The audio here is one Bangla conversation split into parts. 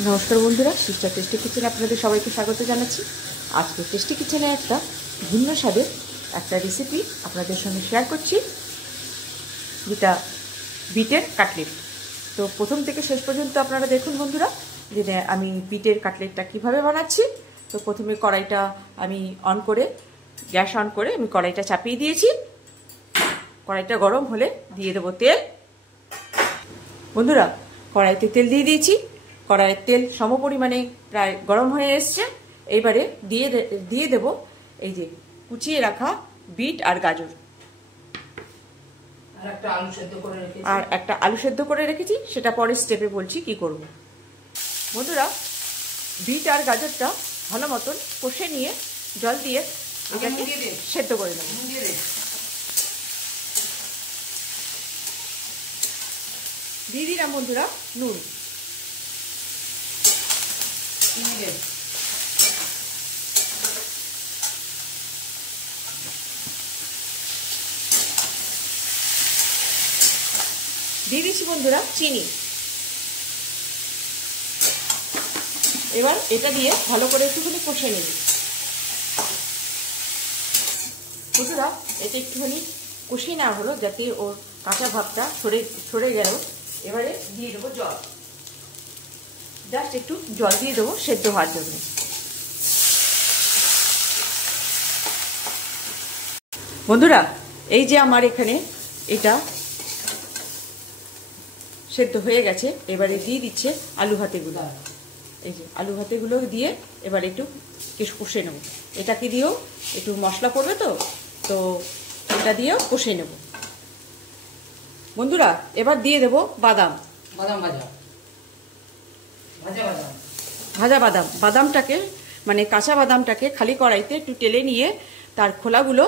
নমস্কার বন্ধুরা, সিস্টার টেস্টি কিচেনে আপনাদের সবাইকে স্বাগত জানাচ্ছি। আজকে টেস্টি কিচেনে একটা ভিন্ন স্বাদের একটা রেসিপি আপনাদের সঙ্গে শেয়ার করছি, যেটা বিটের কাটলেট। তো প্রথম থেকে শেষ পর্যন্ত আপনারা দেখুন বন্ধুরা, যে আমি বিটের কাটলেটটা কিভাবে বানাচ্ছি। তো প্রথমে কড়াইটা আমি গ্যাস অন করে আমি কড়াইটা চাপিয়ে দিয়েছি। কড়াইটা গরম হলে দিয়ে দেবো তেল। বন্ধুরা, কড়াইতে তেল দিয়ে দিয়েছি। কড়াইয়ের তেল সমপরিমাণে প্রায় গরম হয়ে এসছে। এইবারে দিয়ে দেব এই যে কুচিয়ে রাখা বিট আর গাজর, আর একটা আলু সেদ্ধ করে রেখেছি। সেটা পরের স্টেপে বলছি কি করব। বন্ধুরা, বিট আর গাজরটা ভালো মতন কষে নিয়ে জল দিয়ে এটাকে সেদ্ধ করে নেব। দিয়ে দিলাম বন্ধুরা নুন। দিয়ে দিচ্ছি বন্ধুরা চিনি। এবার এটা দিয়ে ভালো করে একটুখানি কষে নিই। বন্ধুরা, এটা একটুখানি কষিয়ে নেওয়া হলো যাতে ওর কাঁচা ভাবটা সরে গেল। এবারে দিয়ে দেবো জল, জাস্ট একটু জল দিয়ে দেবো সেদ্ধ হওয়ার জন্য। বন্ধুরা, এই যে আমার এখানে এটা সেদ্ধ হয়ে গেছে। এবারে দিয়ে দিচ্ছে আলু ভাতেগুলো। এই যে আলু ভাতেগুলো দিয়ে এবার একটু কষে নেব। এটাকে দিয়েও একটু মশলা পড়বে, তো এটা দিয়েও কষে নেব। বন্ধুরা, এবার দিয়ে দেব বাদাম। ভাজা বাদামটাকে মানে কাঁচা বাদামটাকে খালি কড়াইতে একটু টেলে নিয়ে তার খোলাগুলো,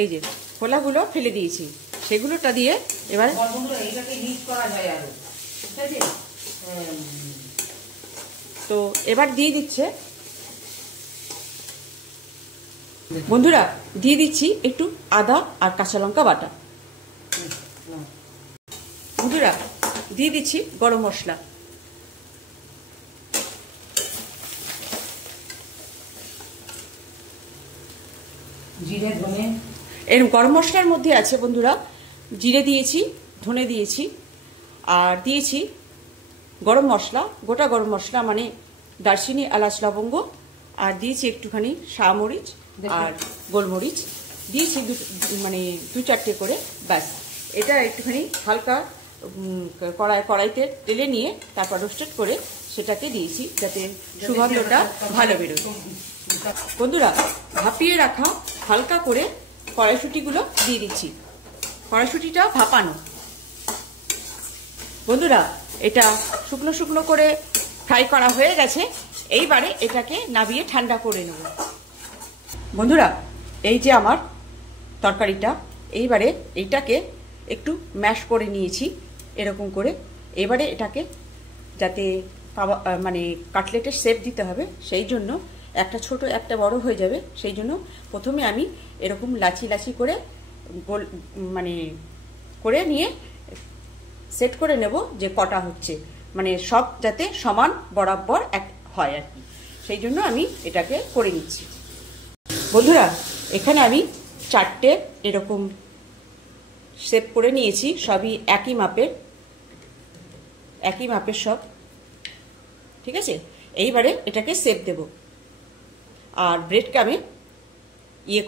এই যে খোলাগুলো ফেলে দিয়েছি, সেগুলোটা দিয়ে এবার তো এবার দিয়ে দিচ্ছে বন্ধুরা, দিয়ে দিচ্ছি একটু আদা আর কাঁচা লঙ্কা বাটা। বন্ধুরা, দিয়ে দিচ্ছি গরম মশলা। জিরে ধনে এর গরম মশলার মধ্যে আছে বন্ধুরা জিরে দিয়েছি, ধনে দিয়েছি, আর দিয়েছি গরম মশলা, গোটা গরম মশলা মানে দারচিনি, এলাচ, লবঙ্গ, আর দিয়েছি একটুখানি শাহমরিচ আর গোলমরিচ দিয়েছি মানে 2-4টে করে। ব্যাস, এটা একটুখানি হালকা কড়াইতে টেলে নিয়ে তারপর রোস্টেড করে সেটাকে দিয়েছি যাতে সুগন্ধটা ভালো বেরোয়। বন্ধুরা, ভাপিয়ে রাখা হালকা করে কড়াইশুঁটিগুলো দিয়ে দিচ্ছি। কড়াইশুঁটিটা ভাপানো। বন্ধুরা, এটা শুকনো শুকনো করে ফ্রাই করা হয়ে গেছে। এইবারে এটাকে নামিয়ে ঠান্ডা করে নেব। বন্ধুরা, এই যে আমার তরকারিটা, এইবারে এইটাকে একটু ম্যাশ করে নিয়েছি এরকম করে। এবারে এটাকে যাতে মানে কাটলেটের শেপ দিতে হবে, সেই জন্য একটা ছোট একটা বড় হয়ে যাবে, সেই জন্য প্রথমে আমি এরকম লাচি করে গোল মানে করে নিয়ে সেট করে নেব যে কটা হচ্ছে, মানে সব যাতে সমান বরাবর এক হয় আর কি, সেই জন্য আমি এটাকে করে নিচ্ছি। বন্ধুরা, এখানে আমি 4টে এরকম শেপ করে নিয়েছি, সবই একই মাপের সব, ঠিক আছে। এইবারে এটাকে শেপ দেব, আর ব্রেড ক্রামে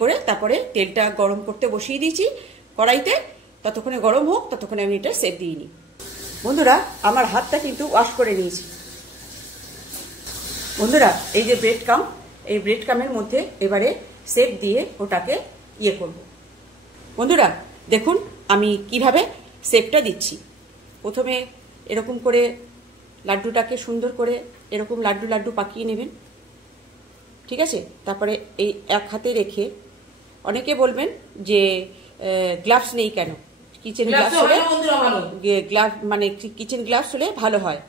করে তারপরে তেলটা গরম করতে বসিয়ে দিয়েছি কড়াইতে। ততক্ষণে গরম হোক, ততক্ষণে আমি এটা শেপ দিয়ে নিই। বন্ধুরা, আমার হাতটা কিন্তু ওয়াশ করে নিয়েছি। বন্ধুরা, এই যে ব্রেড ক্রাম, এই ব্রেড ক্রামের মধ্যে এবারে শেপ দিয়ে ওটাকে করব। বন্ধুরা, দেখুন আমি কিভাবে শেপটা দিচ্ছি। প্রথমে এরকম করে লাড্ডুটাকে সুন্দর করে এরকম লাড্ডু পাকিয়ে নেবেন, ঠিক আছে। তারপরে এই এক হাতে রেখে, অনেকে বলবেন যে গ্লাভস নেই কেন, কিচেন গ্লাভস হলে মানে কিচেন গ্লাভস হলে ভালো হয়,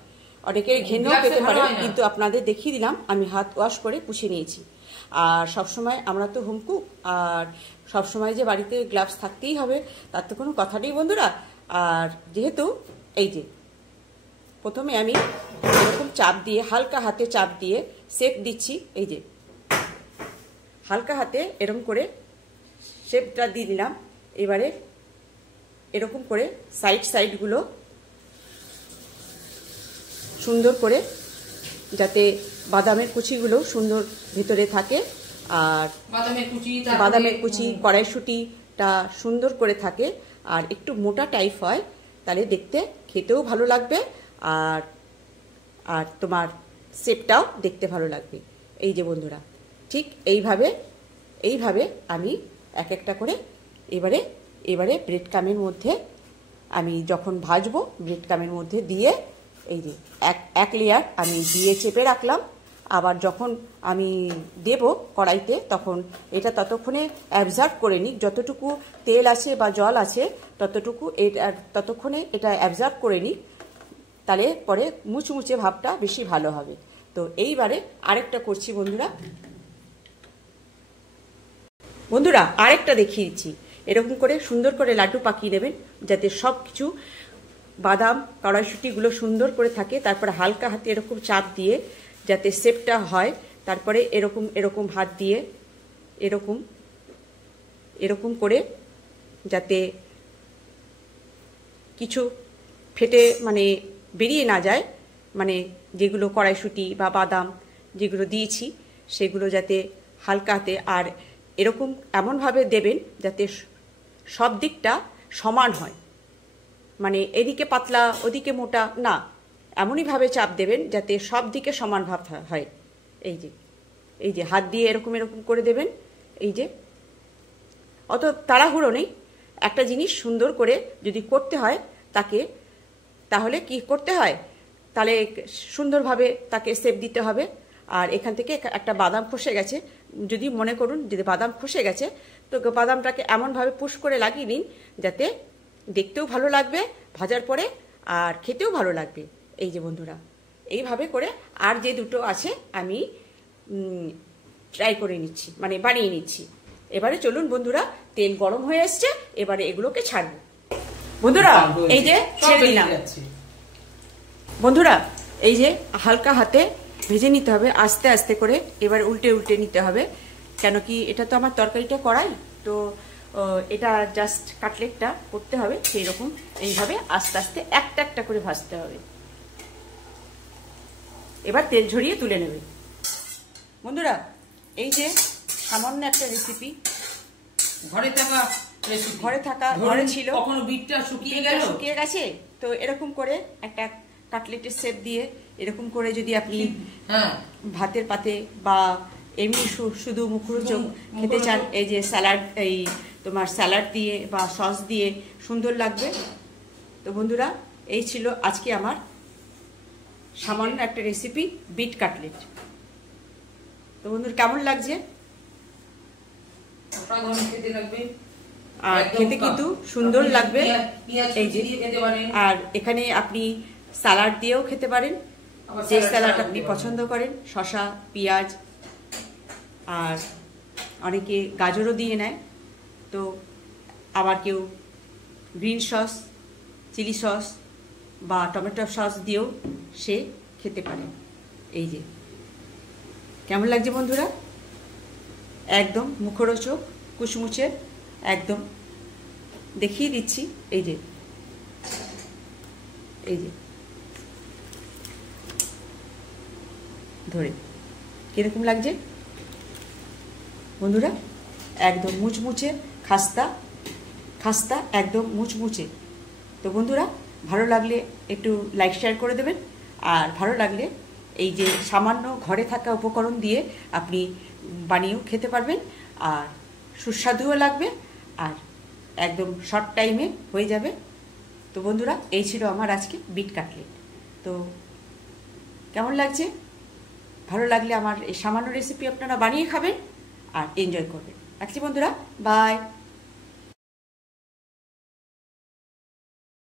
অনেকের ঘেন্নাও পেতে পারে, কিন্তু আপনাদের দেখিয়ে দিলাম আমি হাত ওয়াশ করে পুছে নিয়েছি। আর সবসময় আমরা তো হোম কুক, আর সবসময় যে বাড়িতে গ্লাভস থাকতেই হবে তার তো কোনো কথা নেই বন্ধুরা। আর যেহেতু এই যে প্রথমে আমি এরকম চাপ দিয়ে হালকা হাতে চাপ দিয়ে শেপ দিচ্ছি। এই যে হালকা হাতে এরকম করে শেপটা দিয়ে দিলাম। এবারে এরকম করে সাইডগুলো সুন্দর করে, যাতে বাদামের কুচিগুলো সুন্দর ভিতরে থাকে, আর বাদামের কুচি কড়াইশুঁটিটা সুন্দর করে থাকে, আর একটু মোটা টাইপ হয়, তাহলে দেখতে খেতেও ভালো লাগবে, আর আর তোমার শেপটাও দেখতে ভালো লাগবে। এই যে বন্ধুরা, ঠিক এইভাবে আমি এক একটা করে এবারে ব্রেড ক্রামের মধ্যে আমি যখন ভাজবো, ব্রেড ক্রামের মধ্যে দিয়ে এই যে এক লেয়ার আমি দিয়ে চেপে রাখলাম। আবার যখন আমি দেব কড়াইতে, তখন এটা ততক্ষণে অ্যাবজর্ব করে নিক, যতটুকু তেল আছে বা জল আছে ততক্ষণে এটা অ্যাবজর্ব করে নিক, তাহলে পরে মুচমুচে ভাবটা বেশি ভালো হবে। তো এইবারে আরেকটা করছি বন্ধুরা আরেকটা দেখিয়ে দিচ্ছি। এরকম করে সুন্দর করে লাড্ডু পাকিয়ে নেবেন, যাতে সব কিছু বাদাম কড়াইশুঁটিগুলো সুন্দর করে থাকে। তারপরে হালকা হাতে এরকম চাপ দিয়ে যাতে শেপটা হয়, তারপরে এরকম হাত দিয়ে এরকম করে যাতে কিছু ফেটে মানে বেরিয়ে না যায়, মানে যেগুলো কড়াইশুঁটি বা বাদাম যেগুলো দিয়েছি সেগুলো যাতে হালকা হাতে, আর এরকম এমনভাবে দেবেন যাতে সব দিকটা সমান হয়, মানে এদিকে পাতলা ওদিকে মোটা না, এমনইভাবে চাপ দেবেন যাতে সব দিকে সমান ভাব হয়। এই যে হাত দিয়ে এরকম করে দেবেন। এই যে অত তাড়াহুড়ো নেই, একটা জিনিস সুন্দর করে যদি করতে হয় তাহলে কি করতে হয়, তাহলে সুন্দরভাবে তাকে শেপ দিতে হবে। আর এখান থেকে একটা বাদাম খসে গেছে, যদি মনে করুন যদি বাদাম খসে গেছে, তো বাদামটাকে এমনভাবে পুশ করে লাগিয়ে নিন যাতে দেখতেও ভালো লাগবে ভাজার পরে, আর খেতেও ভালো লাগবে। এই যে বন্ধুরা, এইভাবে করে আর যে দুটো আছে আমি ট্রাই করে নিচ্ছি, মানে বানিয়ে নিচ্ছি। এবারে চলুন বন্ধুরা, তেল গরম হয়ে এসছে, এবারে এগুলোকে ছাড়বো। বন্ধুরা এই যে ছেড়ে দিলাম। বন্ধুরা এই যে হালকা হাতে ভেজে নিতে হবে, আস্তে আস্তে করে, এবার উল্টে নিতে হবে, কেন কি এটা তো আমার তরকারিটা করাই, তো এটা জাস্ট কাটলেটটা করতে হবে, সেই রকম এইভাবে আস্তে আস্তে একটা করে ভাজতে হবে। এবার তেল ঝরিয়ে তুলে নেবে। বন্ধুরা এই যে সামান্য একটা রেসিপি, ঘরে ছিল, কখনো বিটটা শুকিয়ে গেছে, তো এরকম করে একটা কাটলেটের শেপ দিয়ে এরকম করে যদি আপনি ভাতের পাতে বা এমনি শুধু মুখরোচক খেতে চান, এই যে স্যালাড, এই তোমার স্যালাড দিয়ে বা সস দিয়ে সুন্দর লাগবে। তো বন্ধুরা এই ছিল আজকে আমার সামান্য একটা রেসিপি, বিট কাটলেট। তো বন্ধুরা কেমন লাগছে? আর খেতে কিন্তু সুন্দর লাগবে। এই যে, আর এখানে আপনি স্যালাড দিয়েও খেতে পারেন, যে স্যালাড আপনি পছন্দ করেন, শসা, পেঁয়াজ, আর অনেকে গাজরও দিয়ে নেয়, তো আবার কেউ গ্রিন সস, চিলি সস বা টমেটো সস দিয়েও সে খেতে পারে। এই যে কেমন লাগছে বন্ধুরা? একদম মুখরোচক, কুচমুচে, একদম দেখিয়ে দিচ্ছি। এই যে ধরে কিরকম লাগছে বন্ধুরা? একদম মুচমুচে, খাস্তা একদম মুচমুচে। তো বন্ধুরা ভালো লাগলে একটু লাইক শেয়ার করে দেবেন, আর ভালো লাগলে এই যে সামান্য ঘরে থাকা উপকরণ দিয়ে আপনি বানিয়েও খেতে পারবেন, আর সুস্বাদুও লাগবে, আর একদম শর্ট টাইমে হয়ে যাবে। তো বন্ধুরা এই ছিল আমার আজকে বিট কাটলেট। তো কেমন লাগছে? ভালো লাগলে আমার এই সামান্য রেসিপি আপনারা বানিয়ে খাবেন আর এনজয় করবেন। রাখছি বন্ধুরা, বাই।